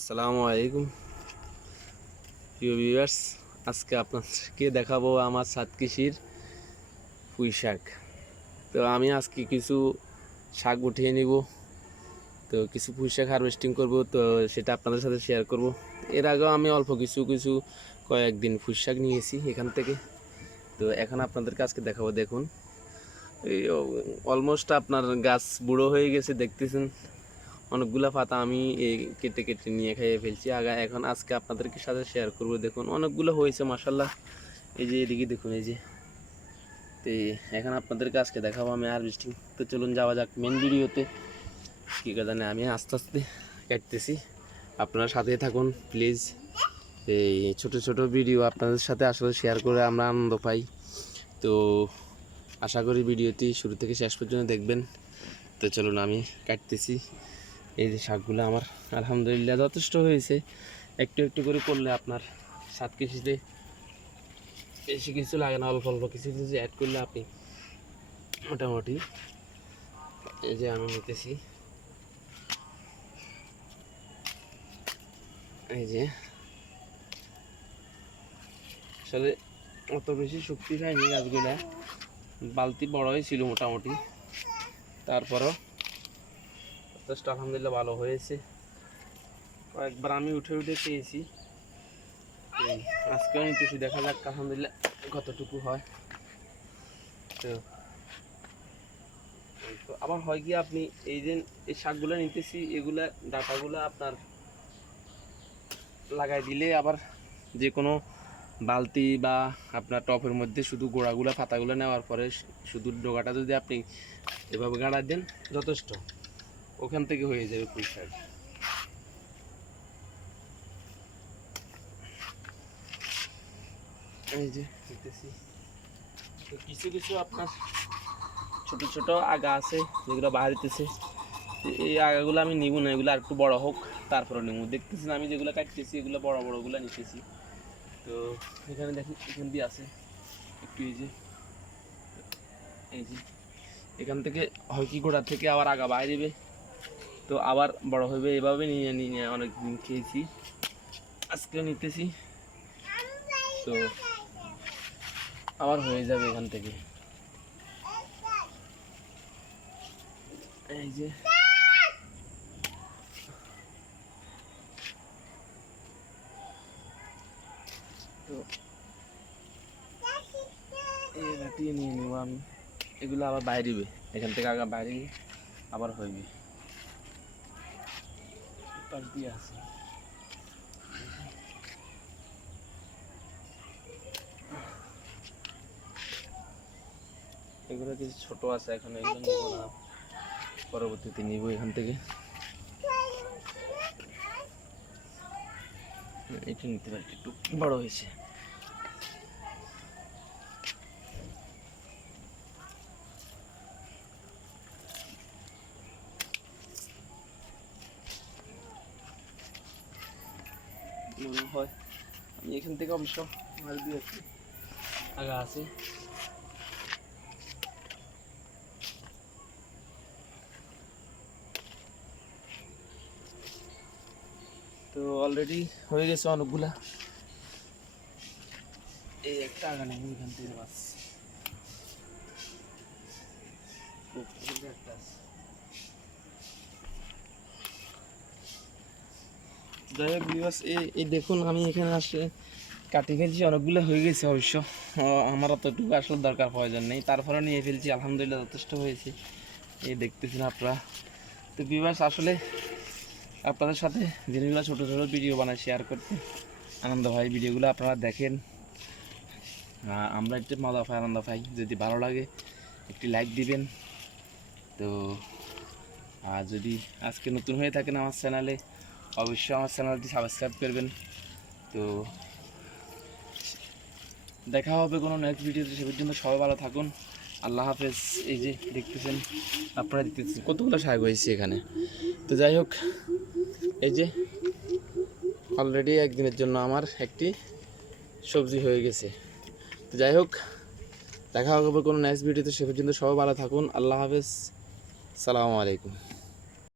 আসসালামু আলাইকুম। প্রিয় ভিউয়ার্স আজকে আপনাদেরকে দেখাবো আমার সাত কৃষির পুঁই শাক। তো আমি আজকে কিছু শাক উঠিয়ে নিব। তো কিছু পুঁই শাক হারভেস্টিং করব, তো সেটা আপনাদের সাথে শেয়ার করব। এর আগেও আমি অল্প কিছু কিছু কয়েকদিন পুঁই শাক নিয়েছি এখান থেকে। তো এখন আপনাদেরকে আজকে দেখাবো, দেখুন। এই অলমোস্ট আপনার গাছ বুড়ো হয়ে গেছে, দেখতেছেন? অনেকগুলা পাতা আমি এই কেটে কেটে নিয়ে খাইয়ে ফেলছি। আগা এখন আজকে আপনাদেরকে সাথে শেয়ার করব। দেখুন, অনেকগুলো হয়েছে মাসাল্লাহ এই যে এদিকে দেখুন, এই যে। তো এখন আপনাদেরকে আজকে দেখাবো আমি হারভেস্টিং তো চলুন যাওয়া যাক মেন ভিডিওতে কী কথা জানে, আমি আস্তে আস্তে কাটতেছি। আপনারা সাথে থাকুন প্লিজ এই ছোট ছোট ভিডিও আপনাদের সাথে আসলে শেয়ার করে আমরা আনন্দ পাই। তো আশা করি ভিডিওটি শুরু থেকে শেষ পর্যন্ত দেখবেন। তো চলুন, আমি কাটতেছি। এই যে শাকগুলো আমার, আলহামদুলিল্লাহ যথেষ্ট হয়েছে। একটু একটু করে করলে আপনার সাত কেজিতে বেশি কিছু লাগে না, অল্প অল্প কিছু কিছু অ্যাড করলে আপনি মোটামুটি এই যে আমি নিতেছি। এই যে আসলে অত বেশি শক্তি হয়নি, গাছগুলা বালতি বড়ই ছিল মোটামুটি। তারপরও যথেষ্ট আলহামদুলিল্লাহ ভালো হয়েছে। কয়েকবার আমি উঠে উঠে পেয়েছি। আজকেও নিতেছি দেখা যাক আলহামদুলিল্লাহ কতটুকু হয়। তো তো, আবার হয় কি আপনি এই যে এই শাকগুলো নিতেছি, এগুলা ডাটাগুলো আপনার লাগাই দিলে আবার যে কোনো বালতি বা আপনার টপের মধ্যে শুধু গোড়াগুলো, পাতাগুলো নেওয়ার পরে শুধু ডোগাটা যদি আপনি এভাবে গাড়া দেন, যথেষ্ট। ওখান থেকে হয়ে যাবে পুঁই শাক এই যে কিছু কিছু আপনার ছোট ছোট আগা আছে যেগুলো বাহারিতেছে এই আগাগুলো আমি নিব না, এগুলো আর একটু বড় হোক তারপরে নেব। দেখতেছি আমি যেগুলো কাটতেছি, এগুলো বড় বড়গুলো নিতেছি। তো এখানে দেখুন, এখান দিয়ে আছে। একটু এই যে এই যে। এখান থেকে হয় কি গোড়া থেকে আবার আগা বাইরেবে তো আবার বড় হবে এভাবে নিয়ে নিয়ে অনেক দিন খেয়েছি। আজকে নিতেছি। তো আবার হয়ে যাবে এখান থেকে। এই যে। তো এই নিয়ে নেব আমি এগুলো আবার বাইরেবে এখান থেকে আগা বাইরে আবার হইবে এগুলো কিছু ছোট আছে, এখন পরবর্তীতে নিব এখান থেকে। এটা নিতে পারি, একটু বড় হয়েছে। মনে হয়। আমি এখান থেকে অবশ্য মাছ দিয়েছি আগা আছে তো অলরেডি হয়ে গেছে অনেকগুলা। এই একটা আগা নেই এখান থেকে বাস খুব সুন্দর একটা আছে। যাই হোক বিবাস এই দেখুন, আমি এখানে আসলে কাটি ফেলছি, অনেকগুলো হয়ে গেছে অবশ্য। আমার অতটুকু আসলে দরকার প্রয়োজন নেই। তারপরে নিয়ে ফেলছি, আলহামদুলিল্লাহ যথেষ্ট হয়েছে। এই দেখতেছেন আপনারা। তো বিবাস আসলে আপনাদের সাথে জিনিসগুলো ছোটো ছোটো ভিডিও বানাই শেয়ার করতে আনন্দ পাই ভিডিওগুলো আপনারা দেখেন। আমরা একটু মজা পাই, আনন্দ পাই। যদি ভালো লাগে, একটি লাইক দিবেন। তো, আর যদি আজকে নতুন হয়ে থাকেন আমার চ্যানেলে অবশ্যই আমার চ্যানেলটি সাবস্ক্রাইব করবেন। তো দেখা হবে কোনো নেক্সট ভিডিওতে সে পর্যন্ত সবাই ভালো থাকুন। আল্লাহ হাফেজ। এই যে দেখতেছেন, আপনারা দেখতেছেন। কতগুলো শাক হয়েছে এখানে? তো যাই হোক, এই যে অলরেডি একদিনের জন্য আমার একটি সবজি হয়ে গেছে। তো যাই হোক, দেখা হবে কোনো নেক্সট ভিডিওতে সে পর্যন্ত সবাই ভালো থাকুন। আল্লাহ হাফেজ। সালামু আলাইকুম।